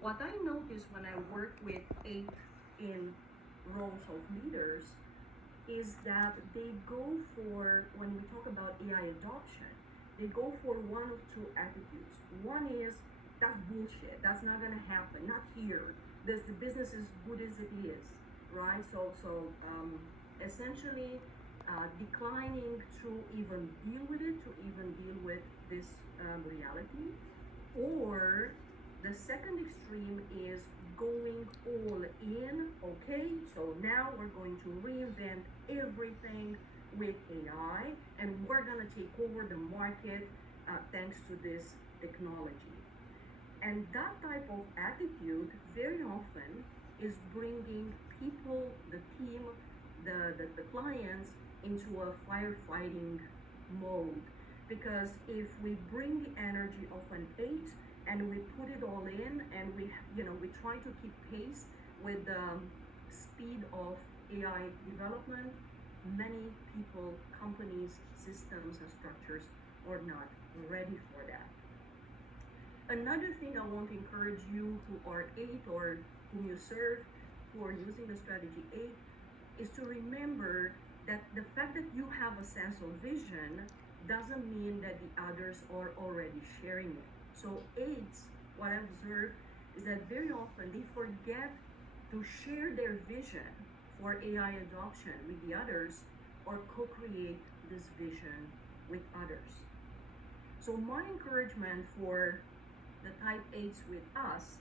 What I notice when I work with 8 in roles of leaders is that they go for, when we talk about AI adoption, they go for one of two attitudes. One is, that's bullshit, that's not gonna happen, not here. The business is good as it is, right? So essentially declining to even deal with it, to even deal with this reality. Or the second extreme is going all in. Okay, so now we're going to reinvent everything with AI and we're going to take over the market thanks to this technology. And that type of attitude very often is bringing people, the team, the clients into a firefighting mode. Because if we bring the energy of an 8 and we put it all in and we try to keep pace with the speed of AI development, many people, companies, systems, and structures are not ready for that. Another thing I want to encourage you who are 8 or whom you serve, who are using the strategy 8, is to remember that the fact that you have a sense of vision doesn't mean that the others are already sharing it. So 8s, what I observe is that very often they forget to share their vision for AI adoption with the others or co-create this vision with others. So my encouragement for the type 8s with us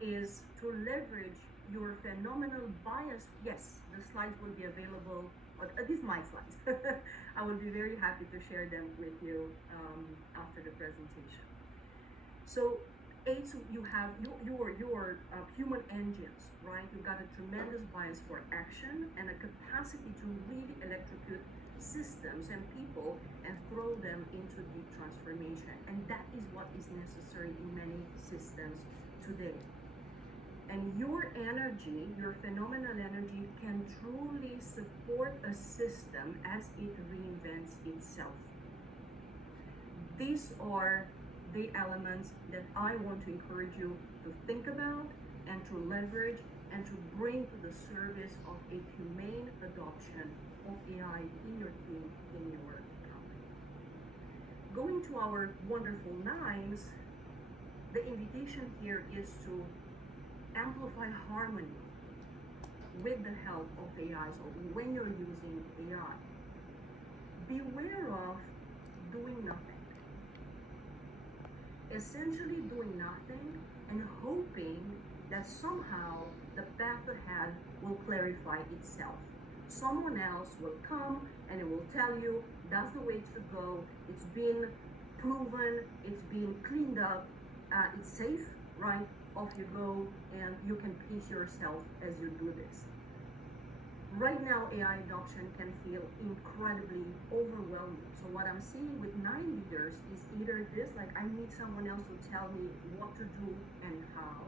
is to leverage your phenomenal bias. Yes, the slides will be available, or at least my slides. I will be very happy to share them with you after the presentation. So 8s, you have your human engines, right? You've got a tremendous bias for action and a capacity to really electrocute systems and people and throw them into deep transformation. And that is what is necessary in many systems today. And your energy, your phenomenal energy, can truly support a system as it reinvents itself. These are the elements that I want to encourage you to think about and to leverage and to bring to the service of a humane adoption of AI in your team, in your company. Going to our wonderful 9s, the invitation here is to amplify harmony with the help of AI. So when you're using AI, beware of doing nothing. Essentially doing nothing and hoping that somehow the path ahead will clarify itself. Someone else will come and it will tell you that's the way to go. It's been proven, it's been cleaned up, it's safe, right? Off you go, and you can pace yourself as you do this. Right now, AI adoption can feel incredibly overwhelming. So what I'm seeing with 9 leaders is either this, like I need someone else to tell me what to do and how,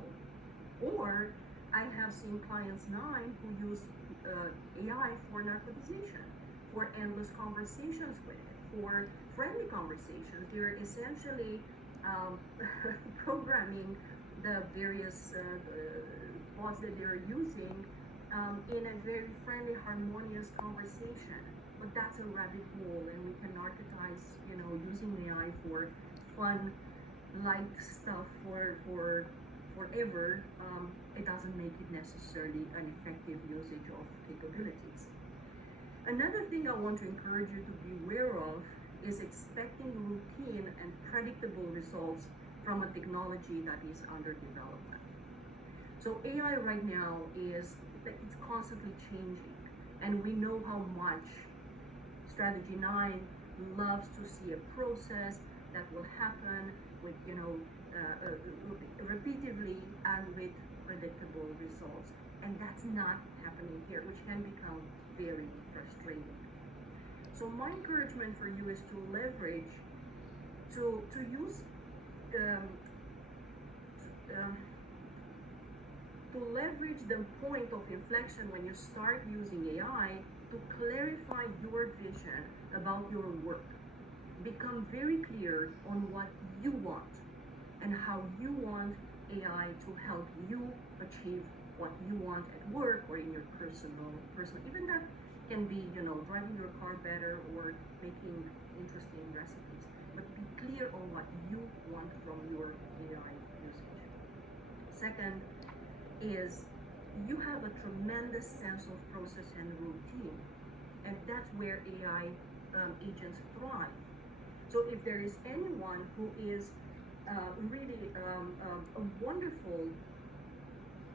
or I have seen clients 9 who use AI for narcotization, for endless conversations with it, for friendly conversations. They're essentially programming the various bots that they're using in a very friendly, harmonious conversation. But that's a rabbit hole, and we can narcotize, using AI for fun, light stuff for forever. It doesn't make it necessarily an effective usage of capabilities. Another thing I want to encourage you to be aware of is expecting routine and predictable results from a technology that is under development. So AI right now it's constantly changing, and we know how much Strategy 9 loves to see a process that will happen with, repeatedly and with predictable results. And that's not happening here, which can become very frustrating. So my encouragement for you is to leverage, to use, to leverage the point of inflection when you start using AI to clarify your vision about your work. Become very clear on what you want and how you want AI to help you achieve what you want at work or in your personal, even that can be, driving your car better or making interesting recipes. But be clear on what you want from your AI usage. Second is you have a tremendous sense of process and routine, and that's where AI agents thrive. So if there is anyone who is really a wonderful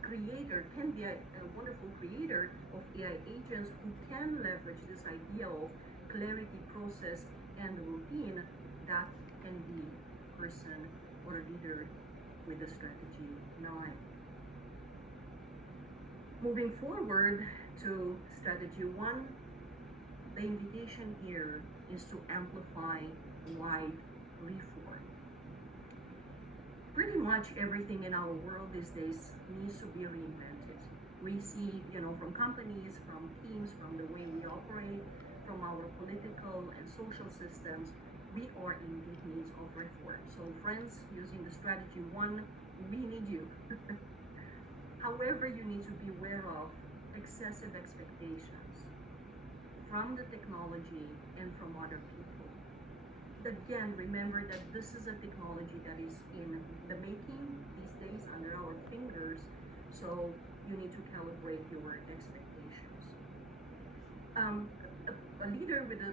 creator, can be a wonderful creator of AI agents who can leverage this idea of clarity, process, and routine, that can be a person or a leader with the strategy 9. Moving forward to strategy 1, the invitation here is to amplify wide reform. Pretty much everything in our world these days needs to be reinvented. We see, from companies, from teams, from the way we operate, from our political and social systems, we are in deep needs of reform. So friends, using the strategy 1, we need you. However, you need to be aware of excessive expectations from the technology and from other people. Again, remember that this is a technology that is in the making these days, under our fingers, so you need to calibrate your expectations. A leader with a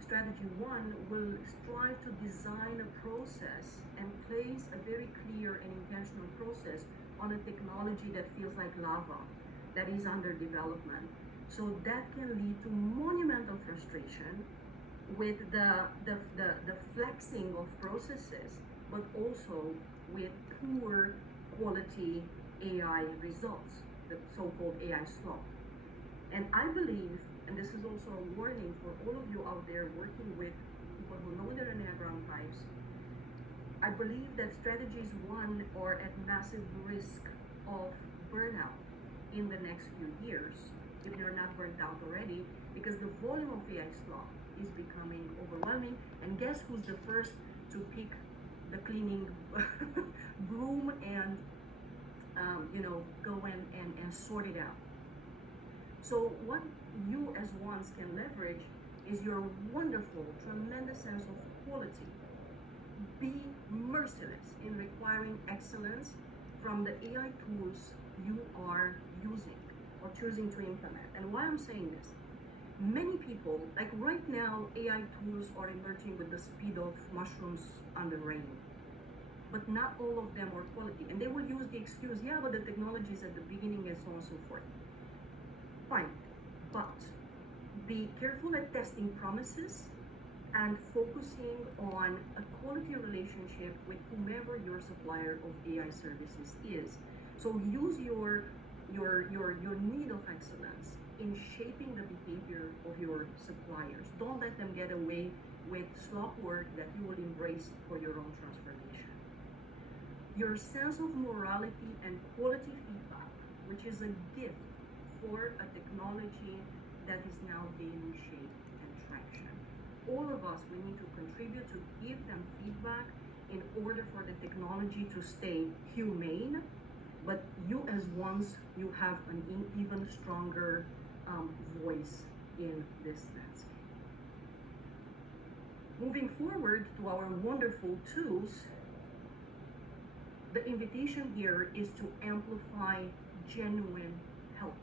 strategy 1 will strive to design a process and place a very clear and intentional process on a technology that feels like lava, that is under development. So that can lead to monumental frustration with the flexing of processes, but also with poor quality AI results, the so-called AI slop. And I believe, and this is also a warning for all of you out there working with people who know their Enneagram types, I believe that strategies 1 are at massive risk of burnout in the next few years, if you're not burnt out already, because the volume of AI slop is becoming overwhelming. And guess who's the first to pick the cleaning broom and go in and sort it out? So what you as ones can leverage is your wonderful, tremendous sense of quality. Be merciless in requiring excellence from the AI tools you are using or choosing to implement. And why I'm saying this, many people, like right now, AI tools are emerging with the speed of mushrooms under rain. But not all of them are quality. And they will use the excuse, yeah, but the technology is at the beginning and so on and so forth. Fine, but be careful at testing promises and focusing on a quality relationship with whomever your supplier of AI services is. So use your need of excellence in shaping the behavior of your suppliers. Don't let them get away with slop work that you will embrace for your own transformation. Your sense of morality and quality feedback, which is a gift for a technology that is now gaining shape and traction. All of us, we need to contribute to give them feedback in order for the technology to stay humane, but you as ones, you have an even stronger voice in this landscape. Moving forward to our wonderful tools, the invitation here is to amplify genuine help.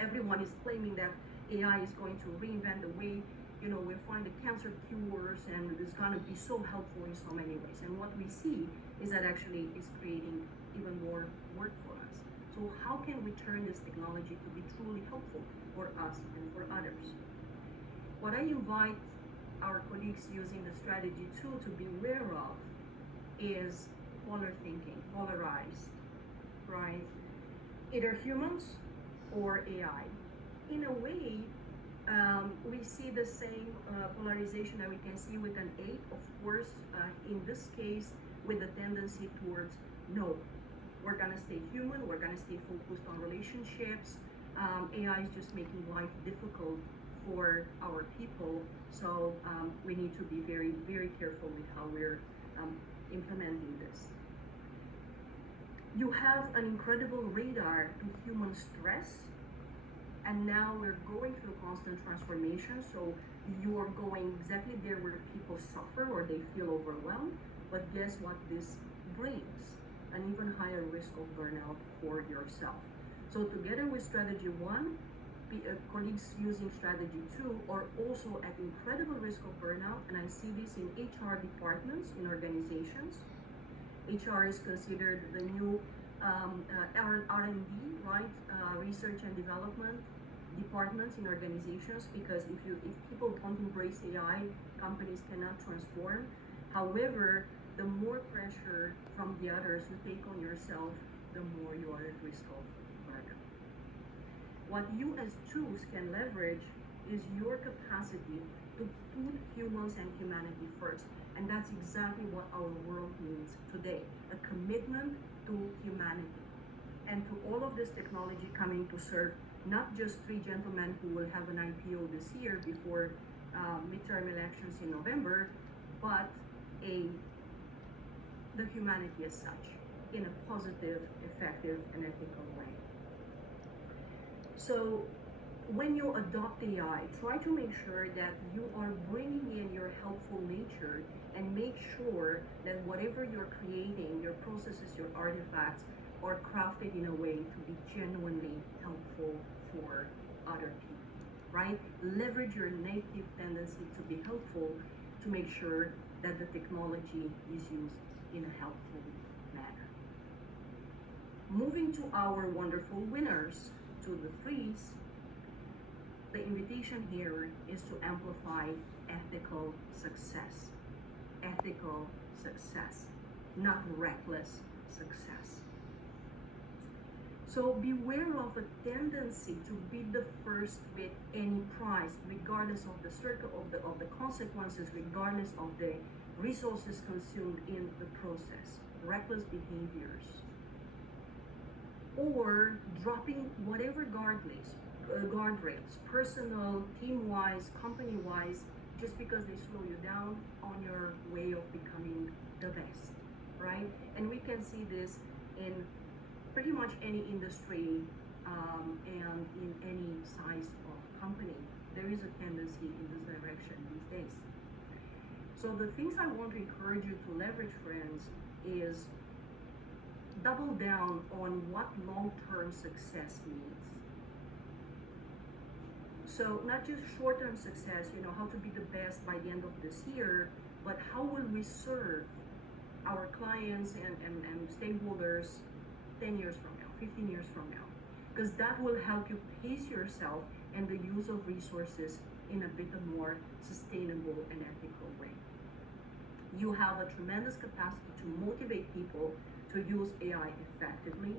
Everyone is claiming that AI is going to reinvent the way we find the cancer cures, and it's going to be so helpful in so many ways. And what we see is that actually it's creating even more work for us. So how can we turn this technology to be truly helpful for us and for others? What I invite our colleagues using the strategy 2 to be aware of is polar thinking, polarized, right? Either humans or AI. In a way, we see the same polarization that we can see with an 8, of course, in this case, with the tendency towards no. We're gonna stay human, we're gonna stay focused on relationships. AI is just making life difficult for our people, so we need to be very, very careful with how we're implementing this. You have an incredible radar to human stress, and now we're going through constant transformation, so you're going exactly there where people suffer or they feel overwhelmed. But guess what this brings? An even higher risk of burnout for yourself. So together with strategy 1, colleagues using strategy 2 are also at incredible risk of burnout, and I see this in HR departments in organizations. HR is considered the new R&D, right? Research and development departments in organizations, because if people don't embrace AI, companies cannot transform. However, the more pressure from the others you take on yourself, the more you are at risk of burnout. What you as tools can leverage is your capacity to put humans and humanity first. And that's exactly what our world needs today, a commitment to humanity. And to all of this technology coming to serve not just 3 gentlemen who will have an IPO this year before midterm elections in November, but the humanity as such, in a positive, effective, and ethical way. So when you adopt AI, try to make sure that you are bringing in your helpful nature, and make sure that whatever you're creating, your processes, your artifacts, are crafted in a way to be genuinely helpful for other people, right? Leverage your native tendency to be helpful to make sure that the technology is used in a helpful manner. Moving to our wonderful winners, to the threes, the invitation here is to amplify ethical success. Ethical success, not reckless success. So beware of a tendency to be the first with any price, regardless of the circle of the consequences, regardless of the resources consumed in the process. Reckless behaviors, or dropping whatever guardrails, personal, team-wise, company-wise, just because they slow you down on your way of becoming the best, right? And we can see this in pretty much any industry and in any size of company. There is a tendency in this direction these days. So the things I want to encourage you to leverage, friends, is double down on what long-term success means. So not just short-term success, how to be the best by the end of this year, but how will we serve our clients and stakeholders 10 years from now, 15 years from now? Because that will help you pace yourself and the use of resources in a bit more sustainable and ethical way. You have a tremendous capacity to motivate people to use AI effectively,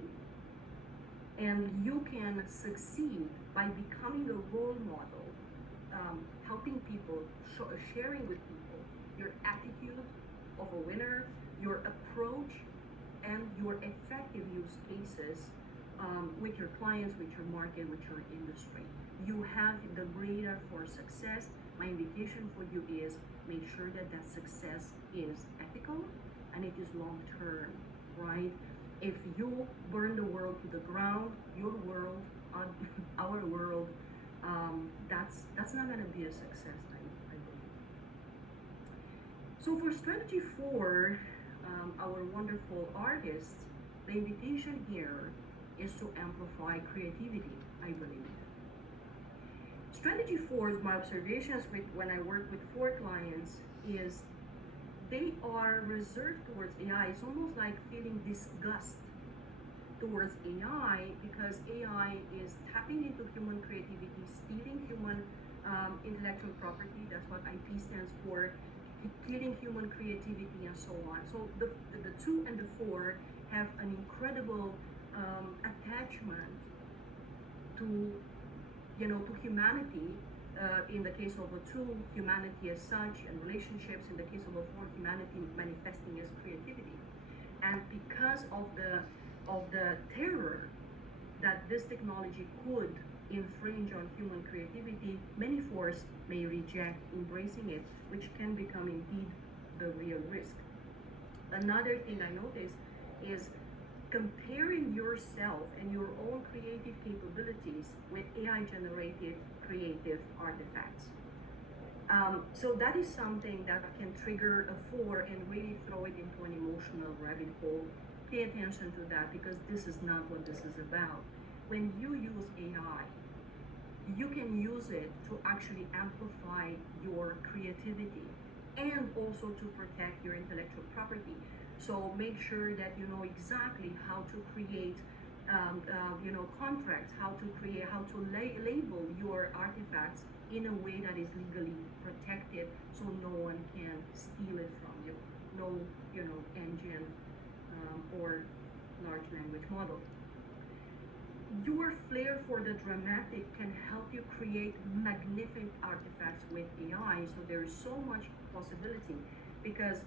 and you can succeed by becoming a role model, helping people, sharing with people your attitude of a winner, your approach, and your effective use cases with your clients, with your market, with your industry. You have the radar for success. My invitation for you is make sure that that success is ethical and it is long-term, right? If you burn the world to the ground, your world, our world, that's not going to be a success, I believe. So for strategy 4, our wonderful artists, the invitation here is to amplify creativity, I believe. Strategy 4, my observations when I work with 4 clients, is they are reserved towards AI. It's almost like feeling disgust towards AI, because AI is tapping into human creativity, stealing human intellectual property. That's what IP stands for, killing human creativity, and so on. So the 2 and the 4 have an incredible attachment to humanity. In the case of a 2, humanity as such, and relationships. In the case of a 4, humanity manifesting as creativity. And because of the terror that this technology could infringe on human creativity, many 4s may reject embracing it, which can become indeed the real risk. Another thing I noticed is comparing yourself and your own creative capabilities with AI generated creative artifacts. So that is something that can trigger a 4 and really throw it into an emotional rabbit hole. Pay attention to that, because this is not what this is about. When you use AI, you can use it to actually amplify your creativity and also to protect your intellectual property. So make sure that you know exactly how to create contracts, how to label your artifacts in a way that is legally protected, so no one can steal it from you. No, engine or large language model. Your flair for the dramatic can help you create magnificent artifacts with AI. So there is so much possibility, because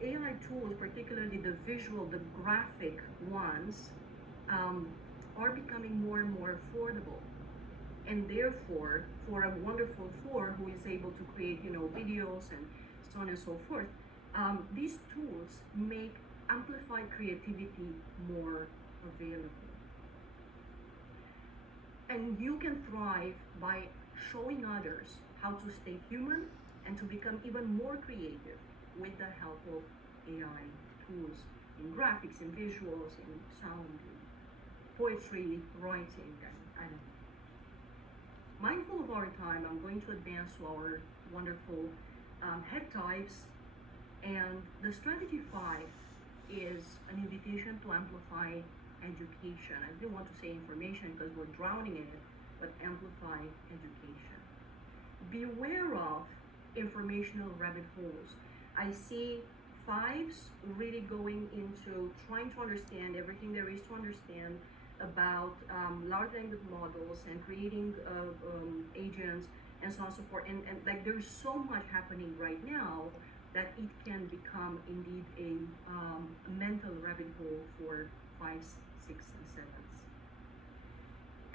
AI tools, particularly the visual, the graphic ones, are becoming more and more affordable. And therefore, for a wonderful four who is able to create, videos and so on and so forth, these tools make amplified creativity more available. And you can thrive by showing others how to stay human and to become even more creative with the help of AI tools in graphics, in visuals, in sound, in poetry, writing, and I don't know. Mindful of our time, I'm going to advance to our wonderful head types. And the strategy 5 is an invitation to amplify education. I didn't want to say information because we're drowning in it, but amplify education. Beware of informational rabbit holes. I see 5s really going into trying to understand everything there is to understand about large language models and creating agents and so on and so forth. And like there's so much happening right now that it can become indeed a mental rabbit hole for 5s, 6s, and 7s.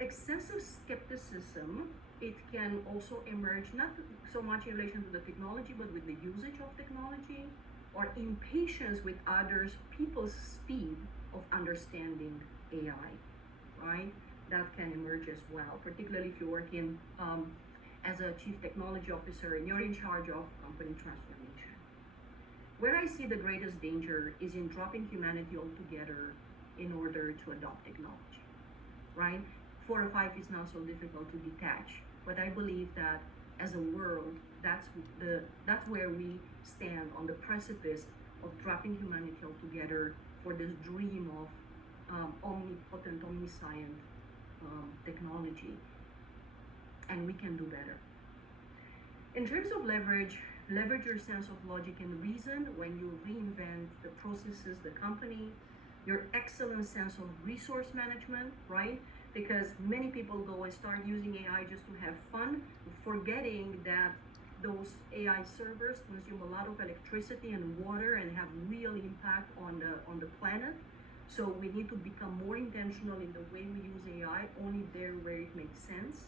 Excessive skepticism, it can also emerge not so much in relation to the technology, but with the usage of technology, or impatience with others, people's speed of understanding AI, right? That can emerge as well, particularly if you're working as a chief technology officer and you're in charge of company transformation. Where I see the greatest danger is in dropping humanity altogether in order to adopt technology, right? 4 or 5 is not so difficult to detach, but I believe that as a world, that's where we stand on the precipice of dropping humanity altogether for this dream of omnipotent, omniscient technology, and we can do better. In terms of leverage your sense of logic and reason when you reinvent the processes, the company, your excellent sense of resource management, right? Because many people go and start using AI just to have fun, forgetting that those AI servers consume a lot of electricity and water and have real impact on the planet. So we need to become more intentional in the way we use AI, only there where it makes sense.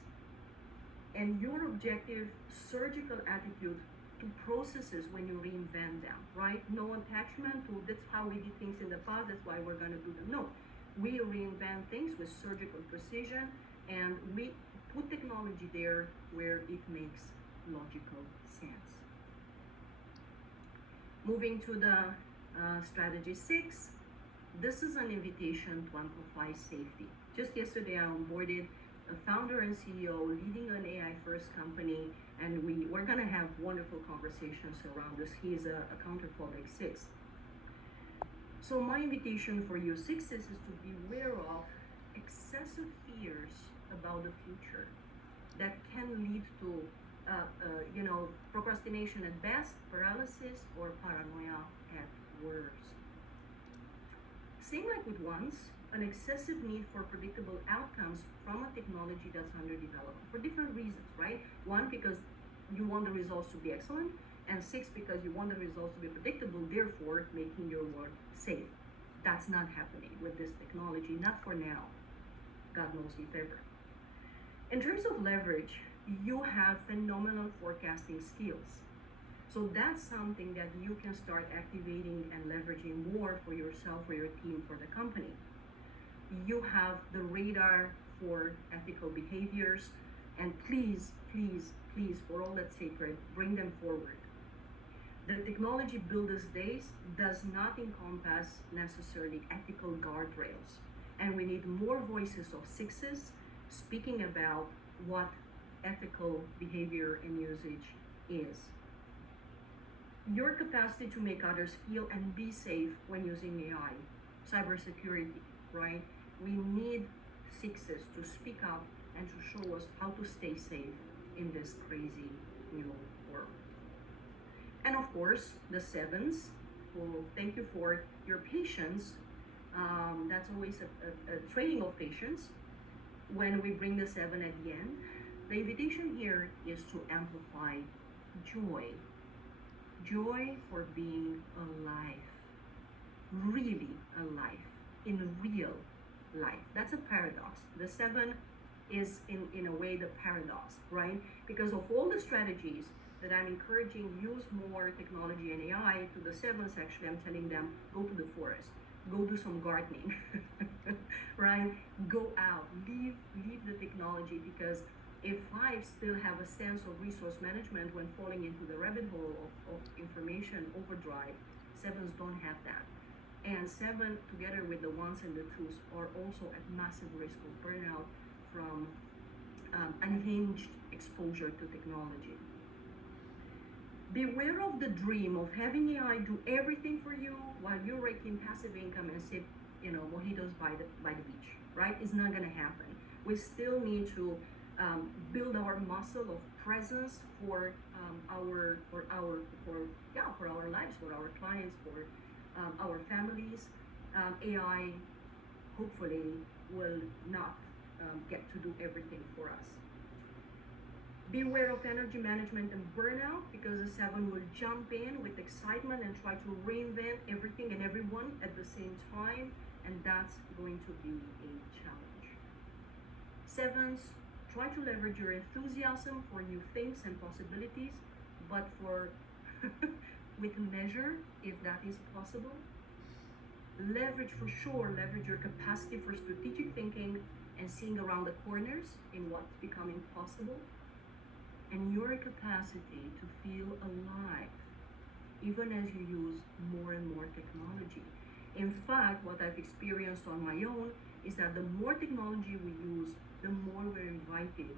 And your objective, surgical attitude to processes when you reinvent them, right? No attachment to that's how we did things in the past, that's why we're going to do them. No, we reinvent things with surgical precision, and we put technology there where it makes logical sense. Moving to the strategy 6, this is an invitation to amplify safety. Just yesterday, I onboarded a founder and CEO leading an AI first company, and we're going to have wonderful conversations around this. He's a counterphobic 6. So my invitation for you 6s is to beware of excessive fears about the future that can lead to procrastination at best, paralysis, or paranoia at worst. Same like with 1s, an excessive need for predictable outcomes from a technology that's under development for different reasons, right? 1, because you want the results to be excellent, and 6, because you want the results to be predictable, therefore making your work safe. That's not happening with this technology, not for now. God knows if ever. In terms of leverage, you have phenomenal forecasting skills. So that's something that you can start activating and leveraging more for yourself, for your team, for the company. you have the radar for ethical behaviors, and please, please, please, for all that's sacred, bring them forward. The technology built these days does not encompass necessarily ethical guardrails, and we need more voices of sixes speaking about what ethical behavior and usage is. Your capacity to make others feel and be safe when using AI, cybersecurity, right? We need sixes to speak up and to show us how to stay safe in this crazy new world. And of course, the sevens, well, thank you for your patience. That's always a training of patience. When we bring the seven at the end, the invitation here is to amplify joy. Joy for being alive, really alive, in real life. That's a paradox. The seven is in a way the paradox, right? Because of all the strategies that I'm encouraging, use more technology and AI, to the sevens actually I'm telling them, go to the forest, go do some gardening, right? Go out, leave the technology, because if fives still have a sense of resource management when falling into the rabbit hole of information overdrive, sevens don't have that. And seven, together with the ones and the twos, are also at massive risk of burnout from unhinged exposure to technology. Beware of the dream of having AI do everything for you while you're raking passive income and sip, mojitos by the beach, right? It's not gonna happen. We still need to build our muscle of presence for our lives, for our clients, for our families. AI hopefully will not get to do everything for us. Beware of energy management and burnout, because the seven will jump in with excitement and try to reinvent everything and everyone at the same time, and that's going to be a challenge. Sevens, try to leverage your enthusiasm for new things and possibilities, but with measure, if that is possible. Leverage your capacity for strategic thinking and seeing around the corners in what's becoming possible, and your capacity to feel alive even as you use more and more technology. In fact, what I've experienced on my own is that the more technology we use, the more we're invited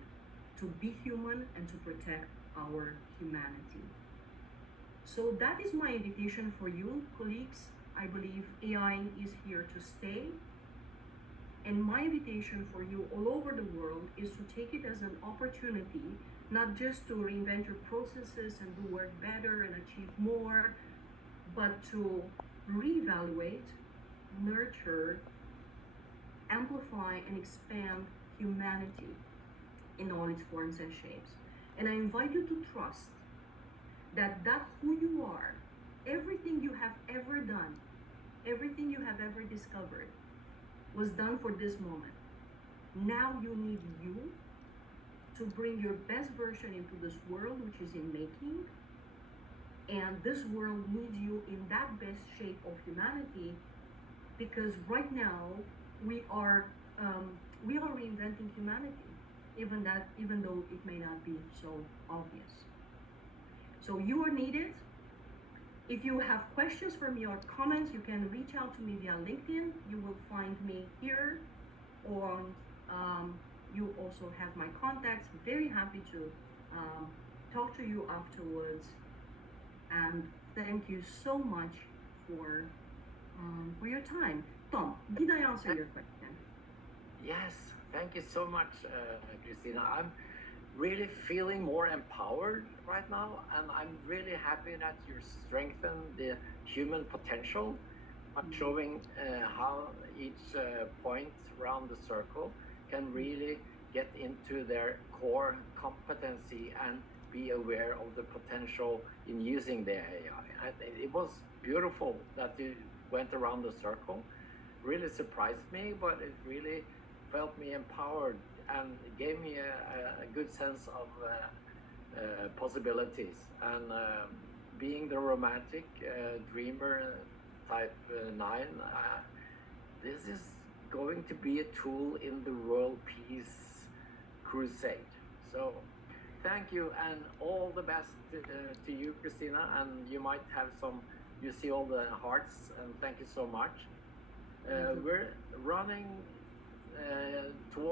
to be human and to protect our humanity. So that is my invitation for you, colleagues. I believe AI is here to stay. And my invitation for you all over the world is to take it as an opportunity, not just to reinvent your processes and do work better and achieve more, but to reevaluate, nurture, amplify, and expand humanity in all its forms and shapes. And I invite you to trust that who you are, everything you have ever done, everything you have ever discovered, was done for this moment. Now you need you to bring your best version into this world, which is in making. And this world needs you in that best shape of humanity, because right now we are reinventing humanity, even though it may not be so obvious. So you are needed. If you have questions for me or comments, you can reach out to me via LinkedIn. You will find me here, or you also have my contacts. Very happy to talk to you afterwards. And thank you so much for your time. Tom, did I answer your question? Yes, thank you so much, Christina. I'm really feeling more empowered right now, and I'm really happy that you strengthen the human potential by showing how each point around the circle can really get into their core competency and be aware of the potential in using the AI. It was beautiful that you went around the circle. Really surprised me, but it really felt me empowered and gave me a good sense of possibilities. And being the romantic dreamer type 9, this is going to be a tool in the world peace crusade. So thank you, and all the best to you, Christina. And you might have some, you see all the hearts, and thank you so much. We're running towards